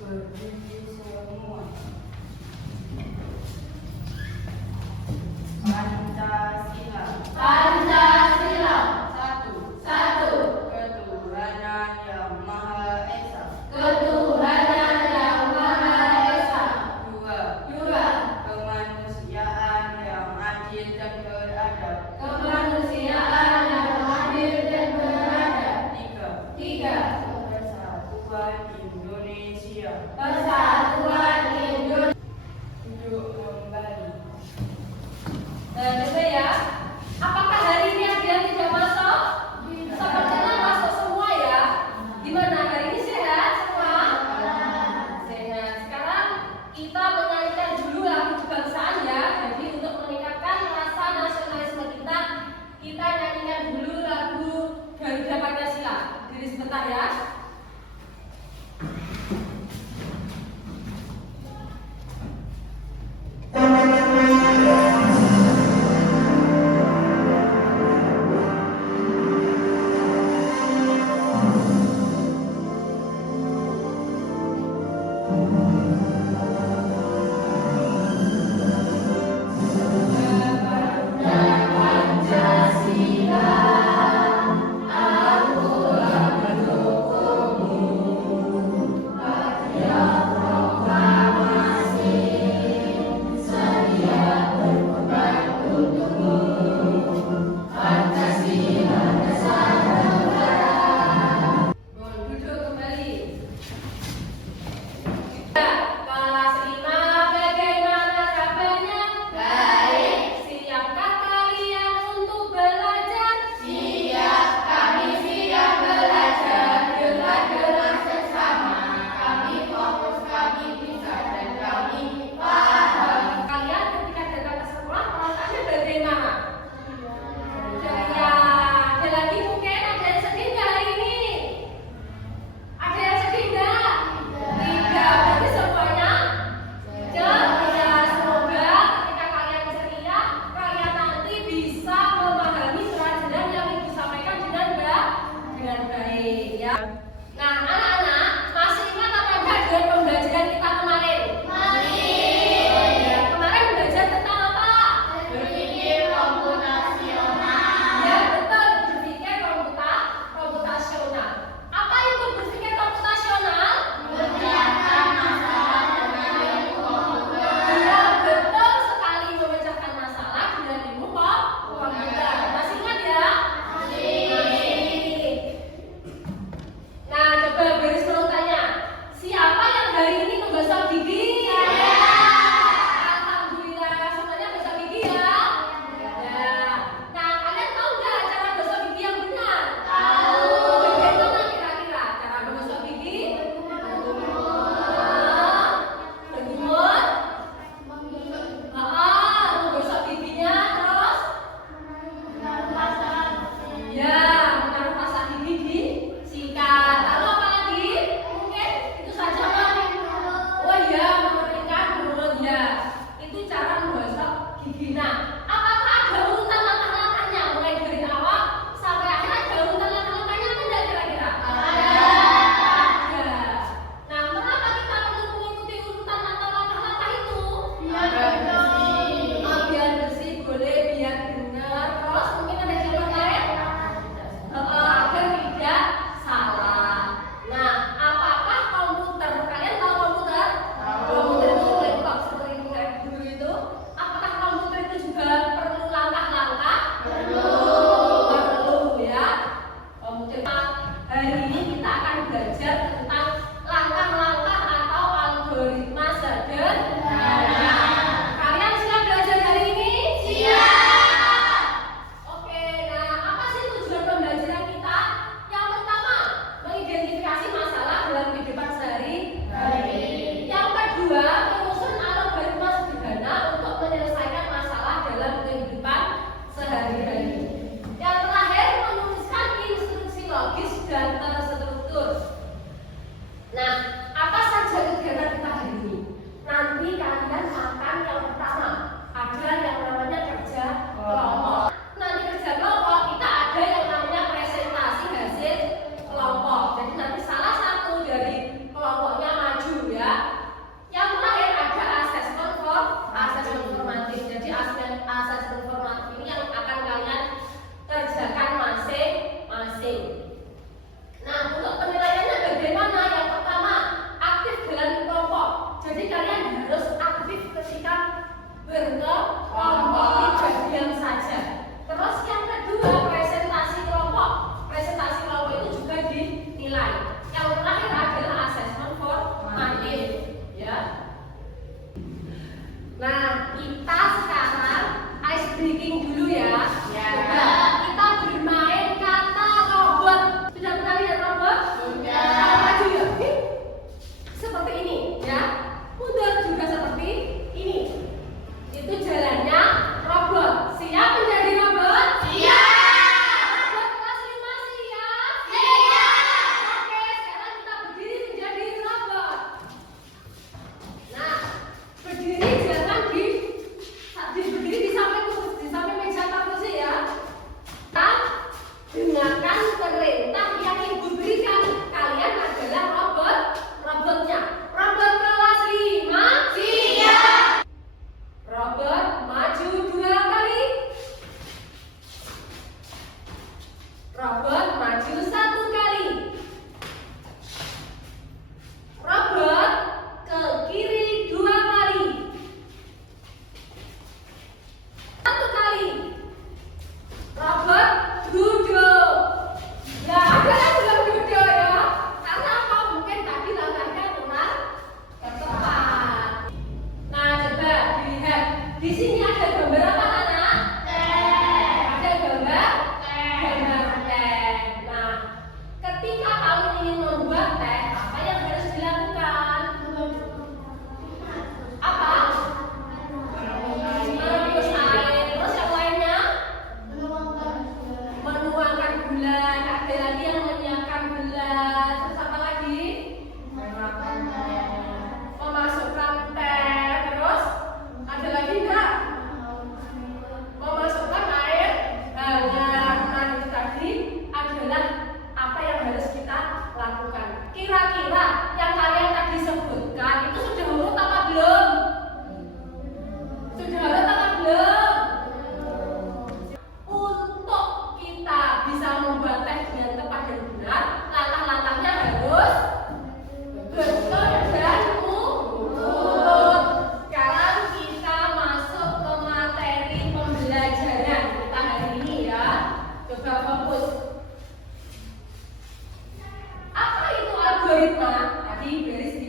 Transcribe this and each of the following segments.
Berdiri semua. Pancasila. Pancasila. Satu. Ketuhanan Yang Maha Esa. Ketuhanan Yang Maha Esa. Dua. Kemanusiaan yang adil dan beradab. Kemanusiaan yang adil dan beradab. Tiga. Persatuan Indonesia. Persatuan Indonesia. Duduk kembali. Coba ya, apakah hari ini ada yang tidak masuk? Sepertinya masuk semua ya. Gimana, hari ini sehat semua? Sehat. Sekarang kita menyanyikan dulu lagu kebangsaan ya. Jadi untuk meningkatkan rasa nasionalisme kita nyanyikan dulu lagu Garuda Pancasila. Diri sebentar ya. Duduk kembali.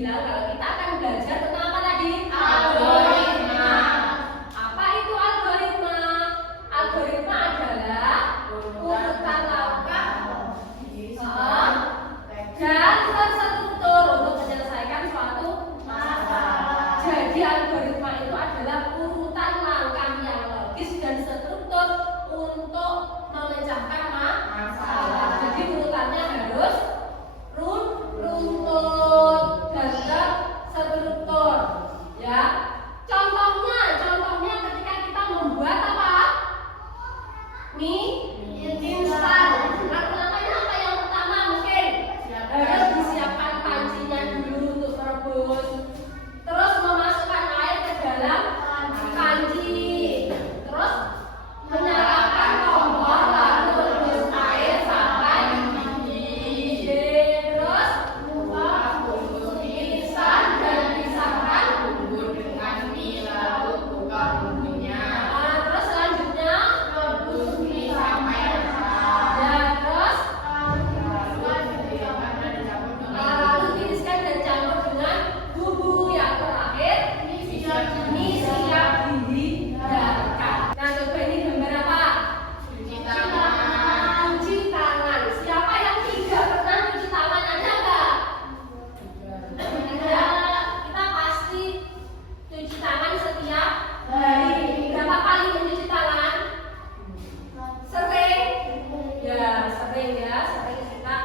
bilang kalau kita akan belajar tentang apa tadi? Algoritma. Apa itu algoritma? Algoritma adalah urutan langkah dan terstruktur untuk menyelesaikan suatu masalah. Jadi algoritma itu adalah urutan langkah yang logis dan struktur untuk memecahkan masalah. Jadi urutannya harus runtut dan terstruktur. Ya. Contohnya ketika kita membuat apa? Mie instan. Langkah-langkahnya apa yang pertama mungkin? Harus disiapkan pancinya dulu untuk merebus. Terus memasukkan air ke dalam panci. Terus menyalakan kompor lalu rebus air sampai mendidih. Terus buat bumbu mie instan dan pisahkan bumbu dengan mie lalu buka bumbunya. Terus selanjutnya rebus mie sampai matang. Dan terus lalu tiriskan dan campur dengan bumbu. Yang terakhir mie siap dihidangkan. Nah, coba ini gambar apa? Cuci tangan. Siapa yang tidak pernah cuci tangan? Ada nggak? Ada. Kita pasti cuci tangan setiap hari. Berapa kali mencuci tangan? Sering. Ya, sering ya. Sering kita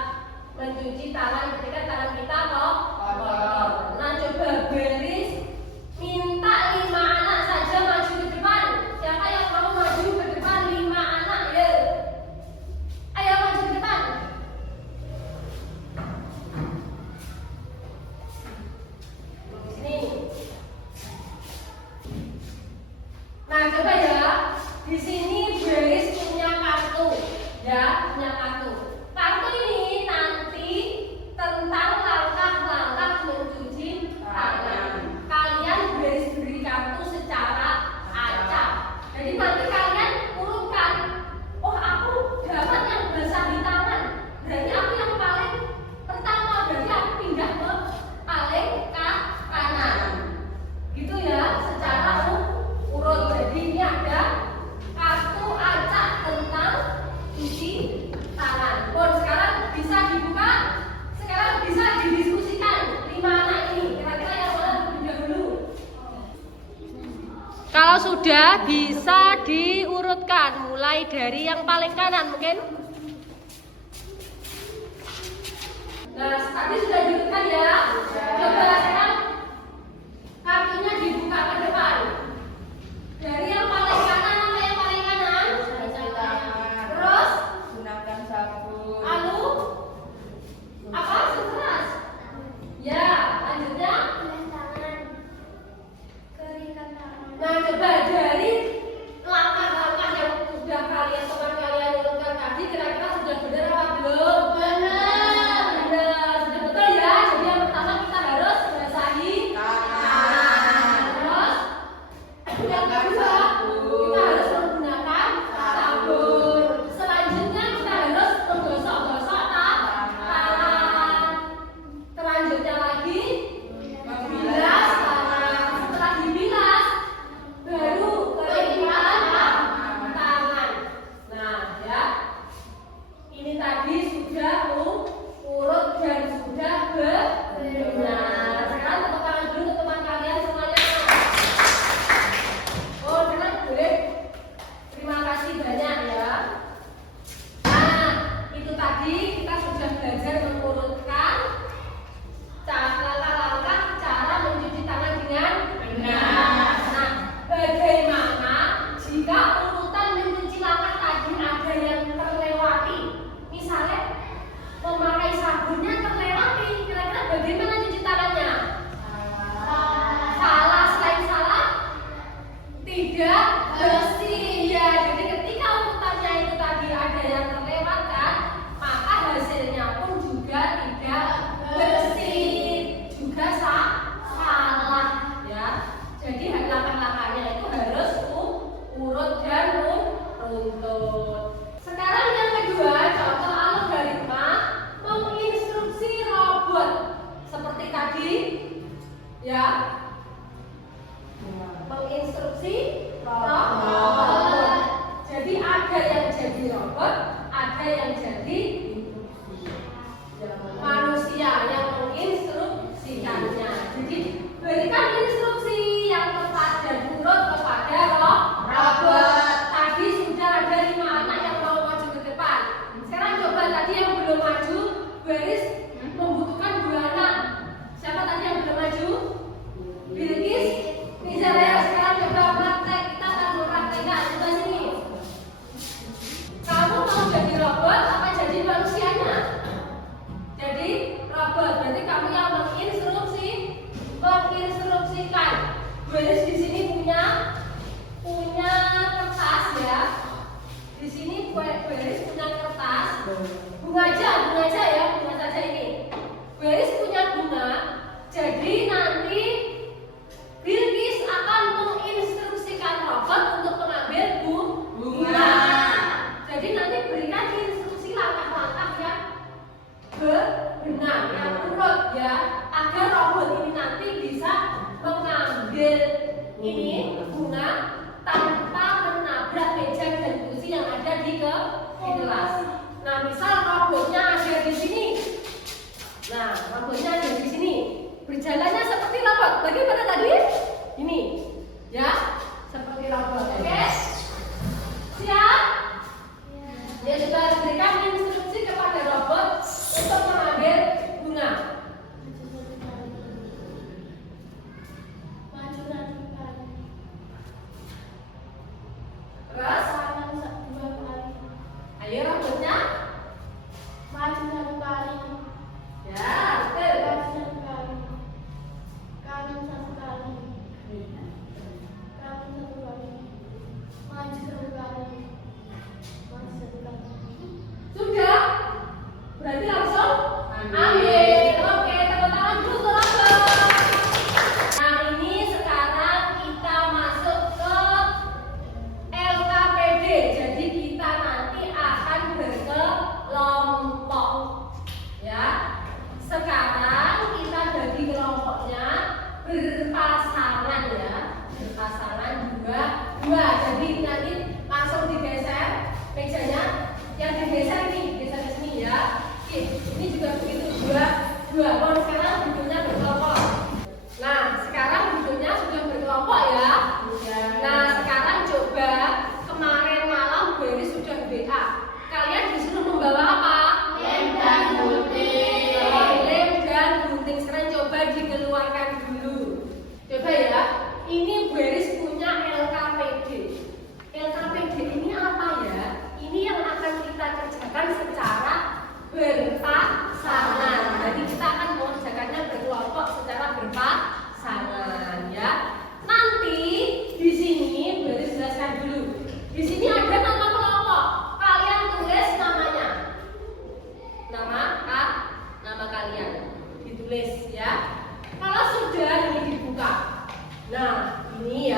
mencuci tangan ketika tangan kita kotor. Nah, coba Beris minta 5 anak saja maju ke depan. Siapa yang mau maju ke depan? 5 anak ya. Ayo maju ke depan. Sini. Nah, coba ya. Di sini Beris punya kartu. Ya, punya kartu. Kartu ini nanti tentang langkah-langkah mencuci tangan. Kalian beri kartu secara acak. Jadi nanti kalian urutkan. Oh, aku dapat yang basah di tangan. Berarti aku yang paling pertama. Berarti aku pindah ke paling kanan. Gitu ya, secara urut. Jadi ini ada kartu acak tentang cuci tangan. Bon, sekarang bisa dibuka. Sekarang bisa didiskusikan 5 anak ini. Kira-kira yang mana lebih dahulu? Kalau sudah bisa diurutkan, mulai dari yang paling kanan mungkin. Nah, tadi sudah diurutkan ya. Coba sekarang kartunya dibuka ke depan. Dari yang paling kanan apa yang paling kanan? Terus Gunakan sabun. lalu apa? Sekeras. Ya, lanjutnya. Nah, coba dari langkah-langkah yang sudah teman kalian urutkan tadi, kira-kira sudah benar apa belum? Benar. Sudah betul ya. Jadi yang pertama kita harus Ya. Menginstruksi robot. Jadi ada yang jadi robot, ada yang jadi manusia yang menginstruksikannya. Jadi berikan instruksi yang tepat dan nurut kepada robot. Tadi sudah ada 5 anak yang mau maju ke depan. Sekarang coba tadi yang belum maju, Baris membutuhkan 2 anak. Siapa tadi yang belum maju? Bilkis. Misalnya sekarang coba praktek, kita akan mempraktekkan. Coba sini. Kamu mau jadi robot apa jadi manusianya? Jadi robot, berarti kamu yang menginstruksikan. Baris di sini punya kertas ya. Di sini Baris punya kertas. Bunga aja ya, bunga saja ini. Baris punya bunga. Jadi nanti Bilkis akan menginstruksikan robot untuk mengambil bunga. Jadi nanti berikan instruksi langkah-langkah yang benar, yang menurut ya, agar robot ini nanti bisa mengambil ini bunga tanpa menabrak meja dan kursi yang ada di kelas. Nah, misal robotnya ada di sini. Nah, robotnya ada di sini. Berjalannya seperti robot. Bagaimana tadi? Ini, ya, seperti robot. Oke? Siap? Ya, sudah berikan instruksi kepada robot untuk mengambil bunga. Terus? Ayo robotnya. Maju 1 kali. Ya, betul. Maju 1 kali. Kanan 1 kali. Kanan 1 kali. Maju 1 kali. Maju 1 kali. Sudah? Berarti langsung ambil. Oke, tepuk tangan dulu untuk robot. Nah, ini sekarang kita masuk ke LKPD. Jadi kita nanti akan berkelompok. Ya. Sekarang kita bagi kelompoknya berpasangan ya. Berpasangan dua. Jadi nanti langsung digeser mejanya. Yang digeser ini, geser ke sini ya. Ini juga begitu, dua. Kalau sekarang duduknya berkelompok. Nah, sekarang duduknya sudah berkelompok ya. Nah, sekarang coba kemarin malam Baris sudah WA. Kalian disuruh membawa apa? Lem dan gunting. Lem dan gunting. Sekarang coba dikeluarkan dulu. Coba ya. Ini Baris punya LKPD. LKPD ini apa ya? Ini yang akan kita kerjakan secara berpasangan. Jadi kita akan mengerjakannya berkelompok secara berpasangan ya. Nanti di sini Baris jelaskan dulu. Di sini ada nama kelompok. Kalian tulis namanya. Nama kalian ditulis ya. Kalau sudah ini dibuka. Nah, ini ya.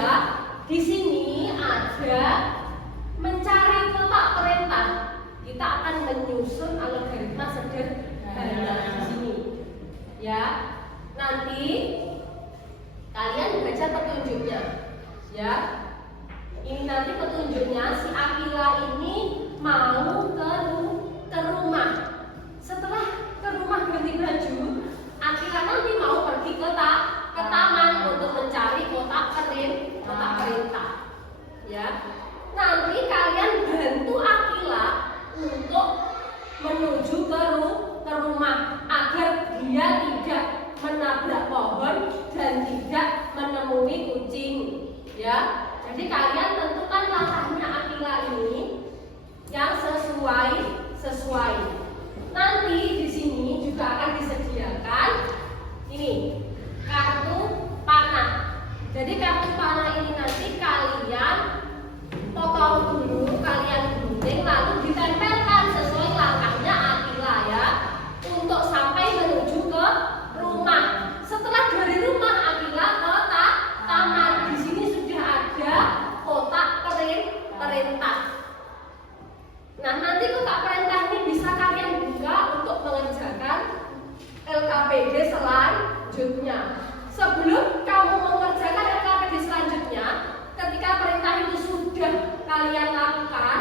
sebelum kamu mengerjakan LKPD selanjutnya, ketika perintah itu sudah kalian lakukan,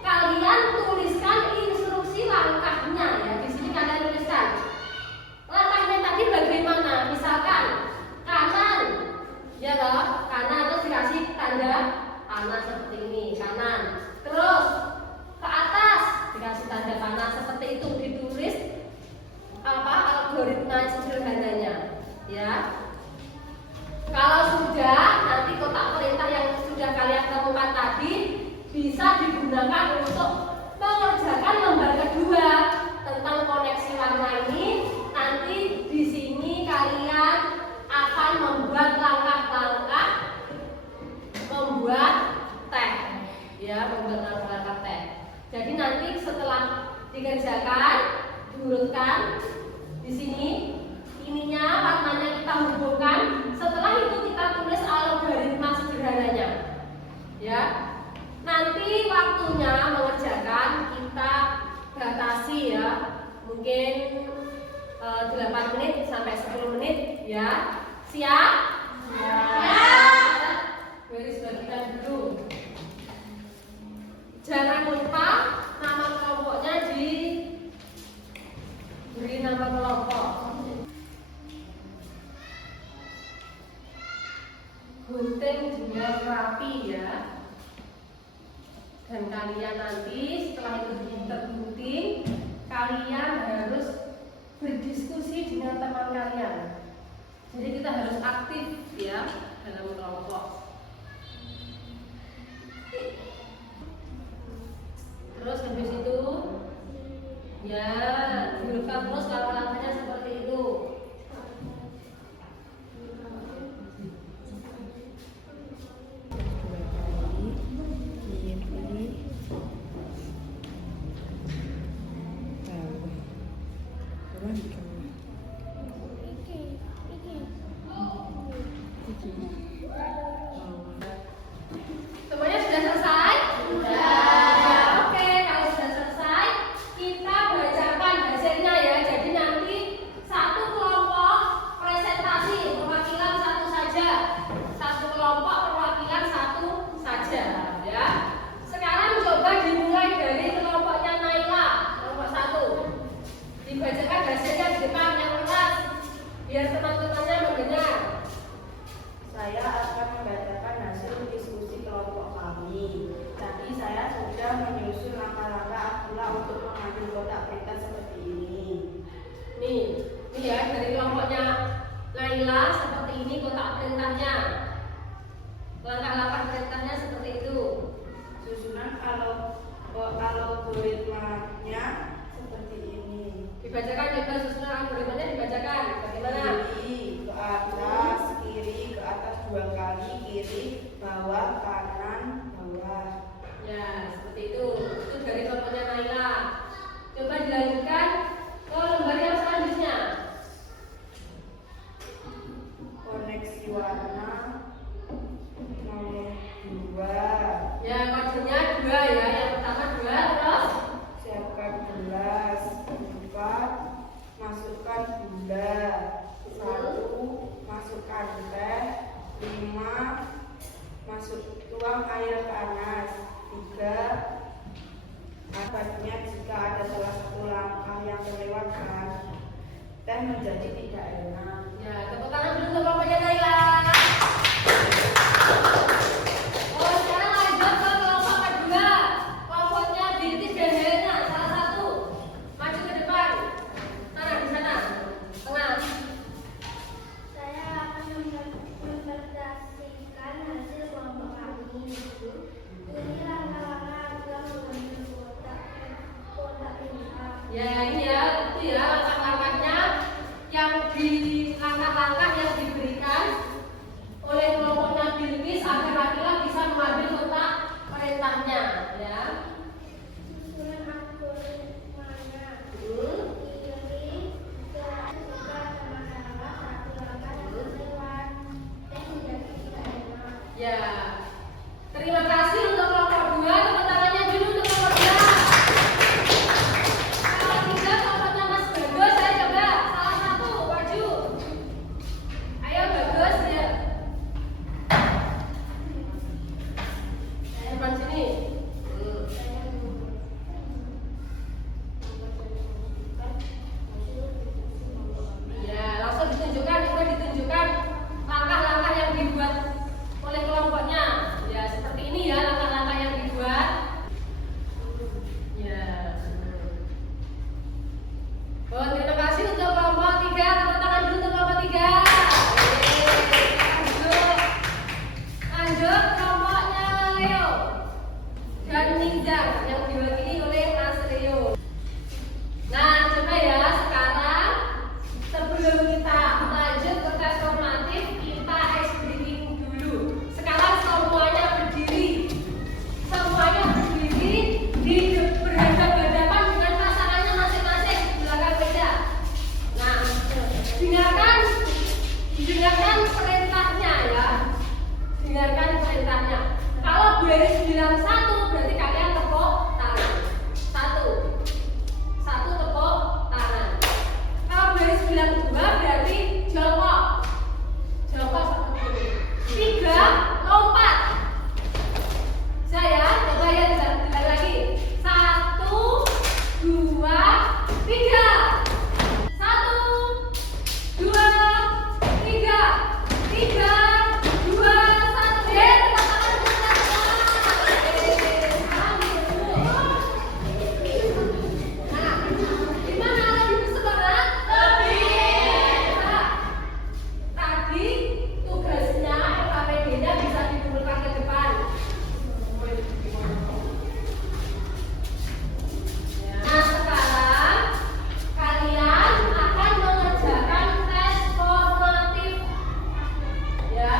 kalian tuliskan instruksi langkahnya ya. Di sini kalian tuliskan langkahnya tadi bagaimana. Misalkan kanan, ya toh, kanan terus dikasih tanda panah seperti ini, kanan. Terus ke atas dikasih tanda panah seperti itu, ditulis algoritma sederhananya ya. Kalau sudah, nanti kotak perintah yang sudah kalian temukan tadi bisa digunakan untuk mengerjakan lembar kedua tentang koneksi warna ini. Nanti di sini kalian akan membuat langkah-langkah membuat teh ya, membuat langkah-langkah teh. Jadi nanti setelah dikerjakan, diurutkan di sini ininya, warnanya kita hubungkan. Setelah itu kita tulis algoritma sederhananya ya. Nanti waktunya mengerjakan kita batasi ya, mungkin 8 menit sampai 10 menit ya. Siap? Ya. Garis bagikan dulu. Jangan lupa nama kelompoknya beri nama kelompok. Gunting dengan rapi ya. Dan kalian nanti setelah itu tergunting, kalian harus berdiskusi dengan teman kalian. Jadi kita harus aktif ya dalam kelompok. Terus habis itu ya diurutkan terus langkah-langkahnya seperti itu. Semuanya sudah selesai? Sudah. Oke, kalau sudah selesai, kita bacakan hasilnya ya. Jadi nanti satu kelompok presentasi perwakilan satu saja, satu kelompok perwakilan satu saja ya. Sekarang coba dimulai dari kelompoknya Naila, kelompok 1. Dibacakan hasilnya di depan yang keras, biar teman-temannya mendengar. Saya akan membacakan hasil diskusi kelompok kami. Tadi saya sudah menyusun langkah-langkah pula untuk mengambil kotak perintah seperti ini. Nih ya, dari kelompoknya Naila seperti ini kotak perintahnya. Langkah-langkah perintahnya seperti itu. Susunan algoritmanya seperti ini. Dibacakan juga susunan algoritmanya, dibacakan bagaimana? Kiri ke atas, kiri ke atas 2 kali, kiri, bawah, kanan, bawah. Ya, seperti itu. Itu dari kelompoknya Naila. Coba dilanjutkan ke lembar yang selanjutnya. Koneksi warna nomor 2. Ya, kodenya 2 ya. Yang pertama 2, terus Siapkan gelas. 4. Masukkan gula. 1. Masukkan teh. 5. Tuang air panas. 3. Akibatnya jika ada salah satu langkah yang terlewatkan, teh menjadi tidak enak. ya, tepuk tangan dulu untuk kelompoknya Naila. Oh, sekarang lanjut ke kelompok kedua. Kelompoknya Binti dan Helena, salah satu. Maju ke depan. Sana, di sana. Tengah. Saya akan mempresentasikan hasil kelompok kami. Ini langkah-langkah agar mengambil kotak perintah. Ya, ini ya, itu ya langkah-langkahnya yang langkah-langkah yang diberikan oleh kelompoknya Bilqis agar laki-laki bisa mengambil kotak perintahnya, ya. Susunan algoritmanya. Hmm. Kiri ke atas sama-sama satu langkah yang lewat. Teh menjadi tidak enak. Ya. Terima kasih untuk kelompok 2, tepuk tangannya dulu untuk kelompok 2. Kalau tidak kelompoknya Mas Bando, saya coba salah satu maju. Ayo pelajarannya. Kalau Bu Eris bilang 1, berarti kalian tepuk tangan. 1 tepuk tangan. Kalau Bu Eris bilang 2, berarti jongkok. Jongkok seperti ini. 3, lompat. Saya coba ya sekali lagi. 1, 2, 3. 1, 2, 3. 3, 2, 1. Tepuk tangan semua. Nah, gimana alat ibu sekarang? Tadi tugasnya LKPD-nya bisa dikumpulkan ke depan. Nah, sekarang kalian akan mengerjakan tes formatif. Ya.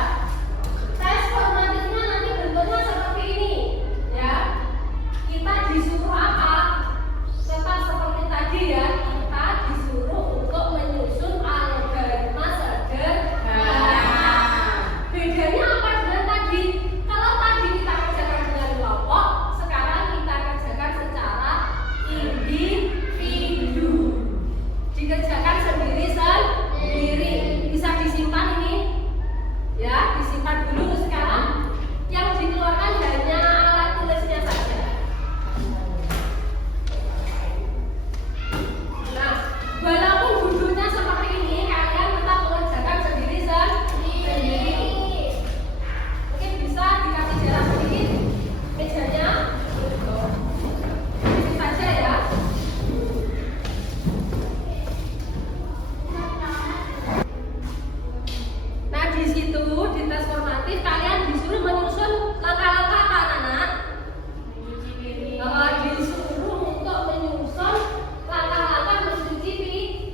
Tes formatifnya nanti bentuknya seperti ini, ya. Kita disuruh apa? Tetap seperti tadi ya. Kita disuruh untuk menyusun algoritma sederhana. Bedanya apa dengan tadi? Kalau tadi kita kerjakan dengan kelompok, sekarang kita kerjakan secara individu. Dikerjakan sendiri-sendiri. Bisa disimpan ini, ya, disimpan dulu. Sekarang yang dikeluarkan hanya alat tulisnya saja. Nah, walaupun duduknya seperti ini, kalian tetap mengerjakan sendiri-sendiri. Mungkin bisa dikasih jarak sedikit mejanya. Ini saja ya. Nah, di situ di tes formatif kalian disuruh menyusun langkah-langkah apa, anak-anak? Disuruh untuk menyusun langkah-langkah mencuci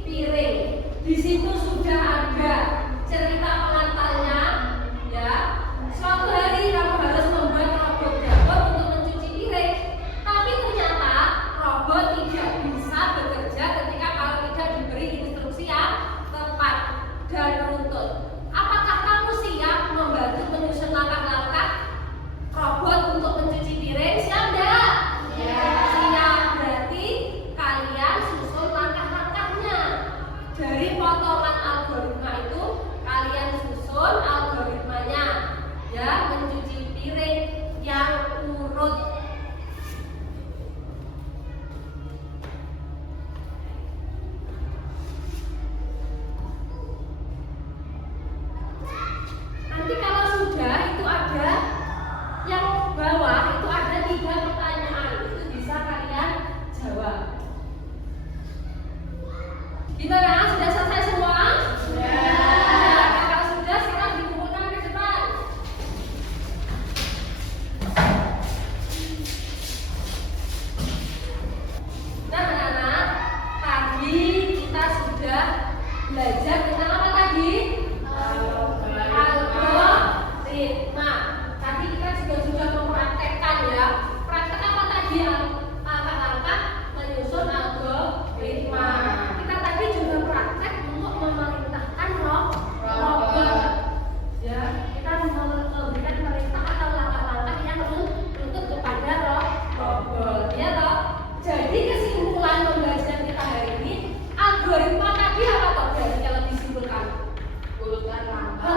piring. Di situ sudah ada cerita pengantarnya, ya. Suatu hari kamu harus membuat robot dapur untuk mencuci piring, tapi ternyata robot tidak bisa bekerja ketika kalau tidak diberi instruksi yang tepat dan runtut. Apakah kamu siap membantu menyusun langkah-langkah robot untuk mencuci piring? Siap enggak? Siap. Berarti kalian susun langkah-langkahnya. Dari potongan algoritma itu kalian susun algoritmanya, ya, mencuci piring yang urut. Nanti kalau sudah itu ada yang bawah itu ada 3 pertanyaan, itu bisa kalian jawab. Gimana? Sudah selesai semua? Sudah. Kalau sudah, silakan dikumpulkan ke depan. Nah, anak-anak, tadi kita sudah belajar tentang apa tadi? Algoritma. Tadi kita juga sudah mempraktekkan, ya. Praktek apa tadi? Langkah-langkah menyusun algoritma. Kita tadi juga praktek untuk memerintahkan robot. Ya, kita memberikan perintah atau langkah-langkah yang menuntut kepada robot. Ya toh? Jadi kesimpulan pembelajaran kita hari ini, algoritma tadi apa toh? Jadi kalau disimpulkan urutan langkah.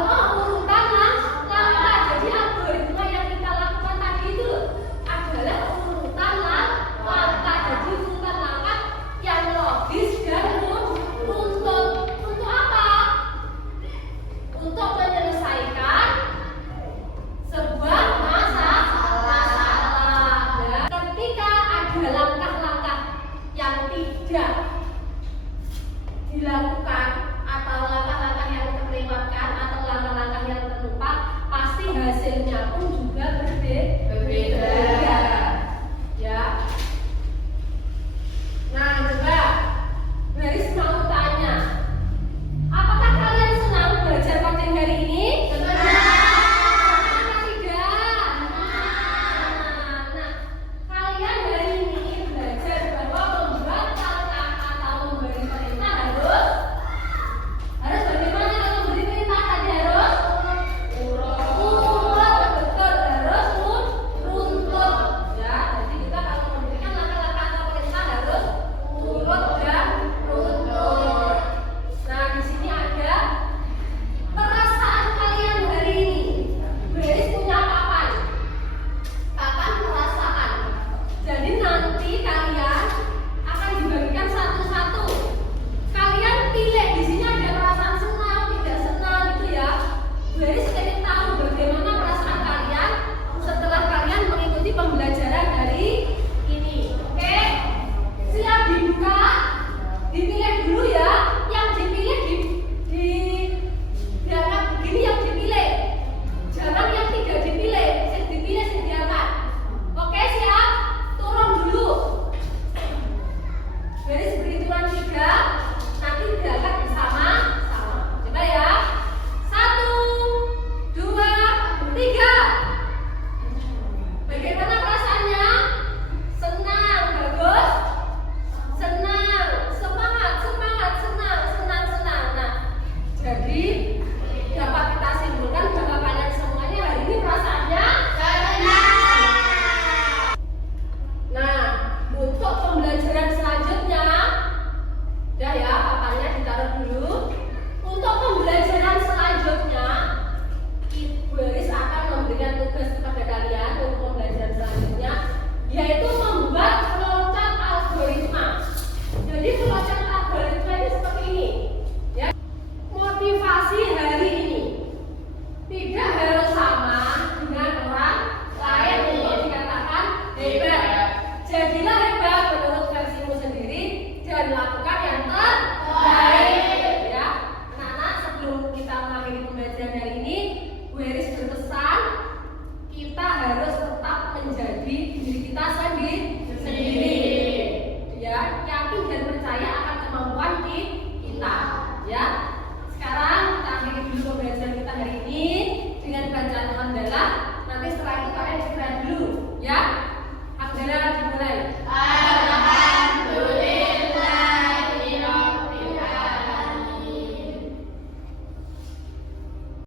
Jadi algoritma yang kita lakukan tadi itu adalah urutan langkah. Jadi urutan langkah yang logis dan runtut. Untuk apa? Untuk menyelesaikan sebuah masalah. Ya. Ketika ada langkah-langkah yang tidak dilakukan atau langkah-langkah yang terlewatkan atau langkah-langkah yang terlupa, pasti hasilnya pun